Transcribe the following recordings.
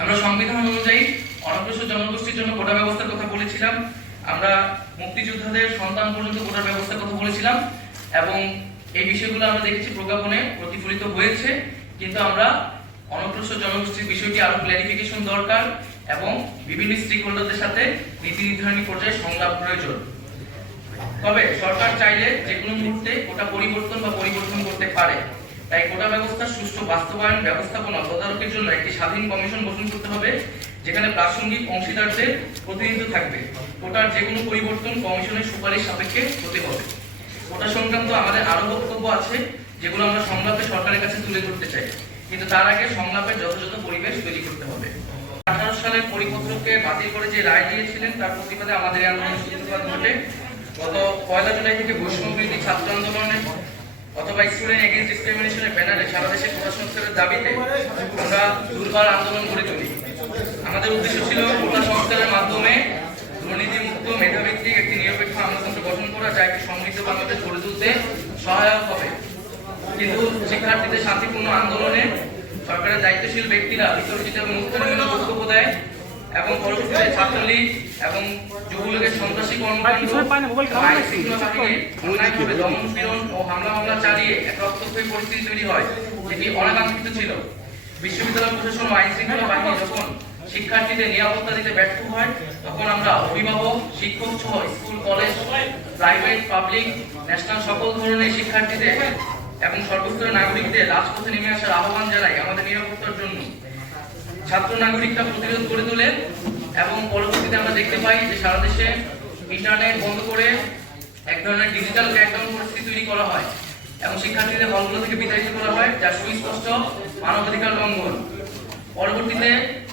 আমরা সংবিধান অনুযায়ী অনগ্রসর জনগোষ্ঠীর জন্য কোটা ব্যবস্থার কথা বলেছিলাম, আমরা মুক্তিযোদ্ধাদের সন্তান পর্যন্ত কোটার ব্যবস্থার কথা বলেছিলাম এবং এই বিষয়গুলো আমরা দেখেছি প্রজ্ঞাপনে প্রতিফলিত হয়েছে। কিন্তু আমরা অনগ্রসর জনগোষ্ঠীর বিষয়টি আরো ক্ল্যারিফিকেশন দরকার এবং বিভিন্ন স্টেক হোল্ডারদের সাথে নীতি নির্ধারণী পর্যায়ে সংলাপ প্রয়োজন। তবে সরকার চাইলে যে কোনো মুহূর্তে কোটা পরিবর্তন করতে পারে। তাই কোটা ব্যবস্থার সুষ্ঠু বাস্তবায়ন ব্যবস্থাপনা তদারকির জন্য একটি স্বাধীন কমিশন গঠন করতে হবে, যেখানে প্রাসঙ্গিক অংশীদারদের প্রতিনিধিত্ব থাকবে। কোটার যে কোনো পরিবর্তন কমিশনের সুপারিশ সাপেক্ষে হতে হবে। কোটা সংক্রান্ত আমাদের আরো বক্তব্য আছে, যেগুলো আমরা সংলাপে সরকারের কাছে তুলে ধরতে চাই, কিন্তু তার আগে সংলাপের যথাযথ পরিবেশ তৈরি করতে হবে। 18 সালের পরিপত্রকে বাতিল করে যে রায় দিয়েছিলেন তার প্রতিবাদে আমাদের এই আন্দোলনের সূত্রপাত ঘটে। গত 1 জুলাই থেকে বৈষম্যবিরোধী ছাত্র আন্দোলনের অথবা স্টুডেন্ট এগেইনস্ট ডিসক্রিমিনেশনের ব্যানারে সারা দেশে কোটা সংস্কারের দাবিতে আমরা দুর্বার আন্দোলন করে চলি। আমাদের উদ্দেশ্য ছিল কোটা সংস্কারের মাধ্যমে দুর্নীতিমুক্ত মেধাভিত্তিক একটি নিরপেক্ষ আমলাতন্ত্র গঠন করা, যা একটি সমৃদ্ধ বাংলাদেশ গড়ে তুলতে সহায়ক হবে। কিন্তু শিক্ষার্থীদের শান্তিপূর্ণ আন্দোলনে সরকারের দায়িত্বশীল ব্যক্তিরা বিতর্কিত এবং উস্কানিমূলক বক্তব্য দেয় এবং পরবর্তীতে ছাত্রলীগ এবং যুবলীগের সন্ত্রাসী কর্মকাণ্ড দমন-পীড়ন ও হামলা চালিয়ে এক রক্তক্ষয়ী পরিস্থিতি তৈরি হয়, যেটি অনাকাঙ্ক্ষিত ছিল। বিশ্ববিদ্যালয় প্রশাসন ও আইন শৃঙ্খলা বাহিনী যখন শিক্ষার্থীদের নিরাপত্তা দিতে ব্যর্থ হয়, তখন আমরা অভিভাবক, শিক্ষক সহ school, college, private, public, national সকল ধরনের শিক্ষার্থীদের এবং সর্বস্তরের নাগরিকদের রাজপথে নেমে আসার আহ্বান জানাই আমাদের নিরাপত্তার জন্য। ছাত্র নাগরিকরা প্রতিরোধ গড়ে তোলে এবং পরবর্তীতে আমরা দেখতে পাই যে সারা দেশে ইন্টারনেট বন্ধ করে এক ধরনের ডিজিটাল ক্র্যাকডাউন পরিস্থিতি তৈরি করা হয় এবং শিক্ষার্থীদের হলগুলো থেকে বিতাড়িত করা হয়, যা সুস্পষ্ট মানবাধিকার লঙ্ঘন। পরবর্তীতে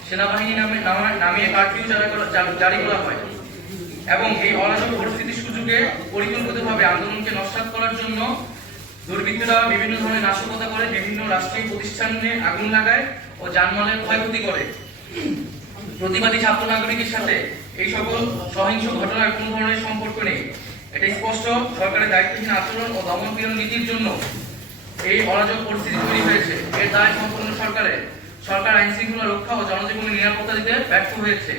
সেনাবাহিনী নামিয়ে কারফিউ জারি করা হয় এবং এই অরাজক পরিস্থিতির সুযোগে পরিকল্পিতভাবে আন্দোলনকে নস্যাৎ করার জন্য দুর্বৃত্তরা বিভিন্ন ধরনের নাশকতা করে, বিভিন্ন রাষ্ট্রীয় প্রতিষ্ঠানে আগুন লাগায় ও যানমালের ক্ষয়ক্ষতি করে। প্রতিবাদী ছাত্র নাগরিকের সাথে এই সকল সহিংস ঘটনার কোনো ধরনের সম্পর্ক নেই। এটা স্পষ্ট সরকারের দায়িত্বহীন আচরণ ও দমন-পীড়ন নীতির জন্য এই অরাজক পরিস্থিতি তৈরি হয়েছে। এর দায় সম্পূর্ণ সরকারের। সরকার আইন শৃঙ্খলা রক্ষা ও জনজীবনের নিরাপত্তা দিতে ব্যর্থ হয়েছে।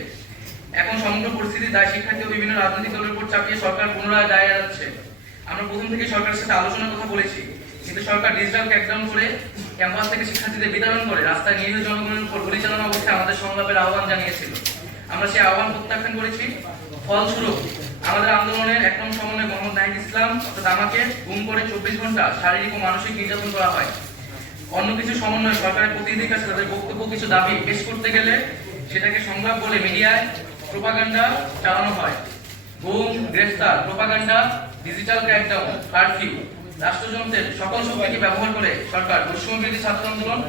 এখন সমগ্র পরিস্থিতির দায় শিক্ষার্থী ও বিভিন্ন রাজনৈতিক দলের উপর চাপিয়ে সরকার পুনরায় দায় এড়াচ্ছে। আমরা প্রথম থেকে সরকারের সাথে আলোচনার কথা বলেছি, কিন্তু সরকার ডিজিটাল ক্র্যাকডাউন করে ক্যাম্পাস থেকে শিক্ষার্থীদের বিতরণ করে রাস্তায় নিরীহ জনগণের উপর গুলি চালানো অবস্থায় আমাদের সংলাপের আহ্বান জানিয়েছিল। আমরা সেই আহ্বান প্রত্যাখ্যান করেছি। ফলস্বরূপ আমাদের আন্দোলনের এক নম্বর সমন্বয় মোহাম্মদ নাহিদ ইসলাম অর্থাৎ আমাকে গুম করে 24 ঘন্টা শারীরিক ও মানসিক নির্যাতন করা হয়। অন্য কিছু সমন্বয় সরকারের প্রতিনিধির কাছে তাদের বক্তব্য, কিছু দাবি পেশ করতে গেলে সেটাকে সংলাপ বলে মিডিয়ায় প্রোপাগান্ডা চালানো হয়। গুম, গ্রেফতার, প্রোপাগান্ডা, ডিজিটাল ক্র্যাকডাউন, কারফিউ, রাষ্ট্রযন্ত্রের সকল শক্তিকে ব্যবহার করে সরকার বৈষম্যবিরোধী ছাত্র আন্দোলন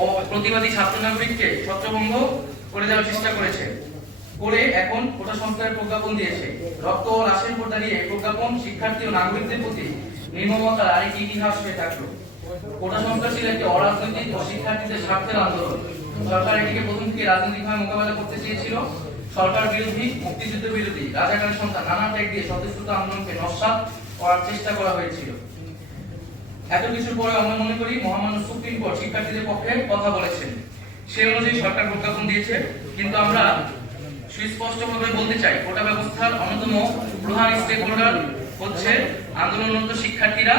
ও প্রতিবাদী ছাত্র নাগরিককে ছত্রভঙ্গ করে দেওয়ার চেষ্টা করেছে। করে এখন কোটা সংস্কারের প্রজ্ঞাপন দিয়েছে। রক্ত ও লাশের উপর দাঁড়িয়ে প্রজ্ঞাপন শিক্ষার্থী ও নাগরিকদের প্রতি নির্মমতার আরেক ইতিহাস হয়ে থাকলো। কোটা সংস্কার ছিল একটি অরাজনৈতিক ও শিক্ষার্থীদের স্বার্থের আন্দোলন। সরকার এটিকে প্রথম থেকে রাজনৈতিকভাবে মোকাবেলা করতে চেয়েছিল। সরকার বিরোধী, মুক্তিযুদ্ধ বিরোধী, রাজাকারের সন্তান নানা ট্যাগ দিয়ে স্বতঃস্ফূর্ত আন্দোলনকে নস্যাৎ করার চেষ্টা করা হয়েছিল। এত কিছুর পরে আমরা মনে করি মহামান্য সুপ্রিম কোর্ট শিক্ষার্থীদের পক্ষে কথা বলেছেন। সেই অনুযায়ী সরকার প্রজ্ঞাপন দিয়েছে। কিন্তু আমরা সুস্পষ্টভাবে বলতে চাই, কোটা ব্যবস্থার অন্যতম প্রধান স্টেক হোল্ডার হচ্ছে আন্দোলনরত শিক্ষার্থীরা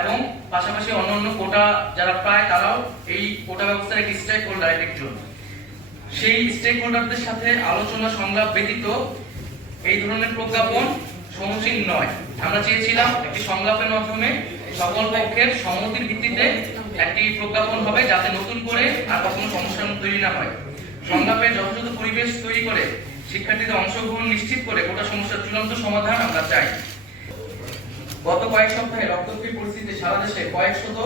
এবং পাশাপাশি অন্যান্য কোটা যারা প্রায় তারাও এই কোটা ব্যবস্থার একটি স্টেক হোল্ডার একজন। সেই স্টেক হোল্ডারদের সাথে আলোচনা সংলাপ ব্যতীত এই ধরনের প্রজ্ঞাপন সমীচীন নয়। আমরা চেয়েছিলাম একটি সংলাপের মাধ্যমে সকল পক্ষের সম্মতির ভিত্তিতে একটি প্রজ্ঞাপন হবে, যাতে নতুন করে আর কখনো সমস্যা তৈরি না হয়। সংলাপের যথাযথ পরিবেশ তৈরি করে শিক্ষার্থীদের অংশগ্রহণ নিশ্চিত করে কোটা সমস্যার চূড়ান্ত সমাধান আমরা চাই। গত কয়েক সপ্তাহে রক্তক্ষয়ী পরিস্থিতিতে সারা দেশে কয়েক শত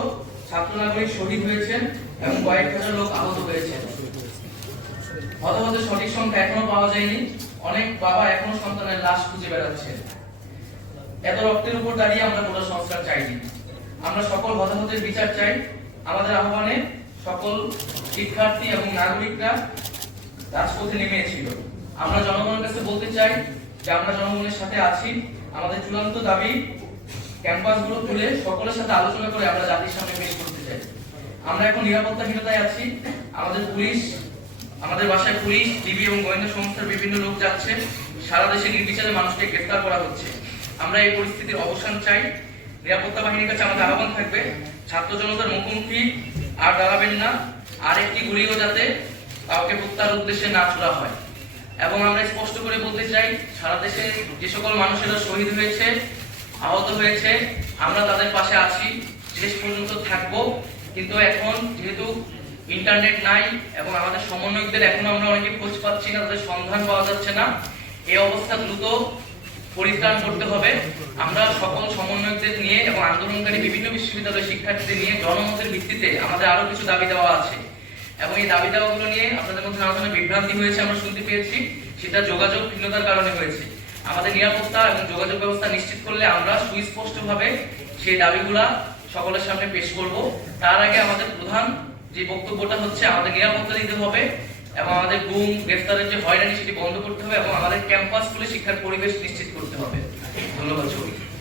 ছাত্র নাগরিক শহীদ হয়েছেন এবং কয়েক হাজার লোক আহত হয়েছেন। হতাহতের সঠিক সংখ্যা এখনো পাওয়া যায়নি। অনেক বাবা এখনো সন্তানের লাশ খুঁজে বেড়াচ্ছে। এত রক্তের উপর দাঁড়িয়ে আমরা কোটা সংস্কার চাইনি। আমরা সকল হতাহতের বিচার চাই। আমাদের আহ্বানে সকল শিক্ষার্থী এবং নাগরিকরা রাজপথে নেমেছিল। আমরা জনগণের কাছে বলতে চাই যে আমরা জনগণের সাথে আছি। আমাদের চূড়ান্ত দাবি ক্যাম্পাসগুলো খুলে সকলের সাথে আলোচনা করে আমরা জাতির সামনে পেশ করতে চাই। আমরা এখন নিরাপত্তাহীনতায় আছি। আমাদের বাসায় পুলিশ, ডিবি এবং গোয়েন্দা সংস্থার বিভিন্ন লোক যাচ্ছে, সারা দেশে নির্বিচারে মানুষকে গ্রেফতার করা হচ্ছে। আমরা এই পরিস্থিতির অবসান চাই। নিরাপত্তা বাহিনীর কাছে আমাদের আহ্বান থাকবে, ছাত্র জনতার মুখোমুখি আর দাঁড়াবেন না, আর একটি গুলিও যাতে কাউকে হত্যার উদ্দেশ্যে না ছোড়া হয়। এবং আমরা স্পষ্ট করে বলতে চাই, সারা দেশে যে সকল মানুষেরা শহীদ হয়েছে, আহত হয়েছে, আমরা তাদের পাশে আছি, শেষ পর্যন্ত থাকবো। কিন্তু এখন যেহেতু ইন্টারনেট নাই এবং আমাদের সমন্বয়কদের এখন আমরা অনেকে খোঁজ পাচ্ছি না, তাদের সন্ধান পাওয়া যাচ্ছে না, এই অবস্থা দ্রুত পরিত্রাণ করতে হবে। আমরা সকল সমন্বয়কদের নিয়ে এবং আন্দোলনকারী বিভিন্ন বিশ্ববিদ্যালয়ের শিক্ষার্থীদের নিয়ে জনমতের ভিত্তিতে আমাদের আরো কিছু দাবি দেওয়া আছে এবং এই দাবি দেওয়াগুলো নিয়ে আপনাদের মধ্যে নানা ধরনের বিভ্রান্তি হয়েছে আমরা শুনতে পেয়েছি, সেটা যোগাযোগ ভিন্নতার কারণে হয়েছে। আমাদের নিরাপত্তা এবং যোগাযোগ ব্যবস্থা নিশ্চিত করলে আমরা সুস্পষ্টভাবে সেই দাবিগুলা সকলের সামনে পেশ করব। তার আগে আমাদের প্রধান যে বক্তব্যটা হচ্ছে, আমাদের নিরাপত্তা দিতে হবে এবং আমাদের গুম গ্রেফতারের যে হয়রানি সেটি বন্ধ করতে হবে এবং আমাদের ক্যাম্পাসগুলো শিক্ষার পরিবেশ নিশ্চিত করতে হবে। ধন্যবাদ সবাইকে।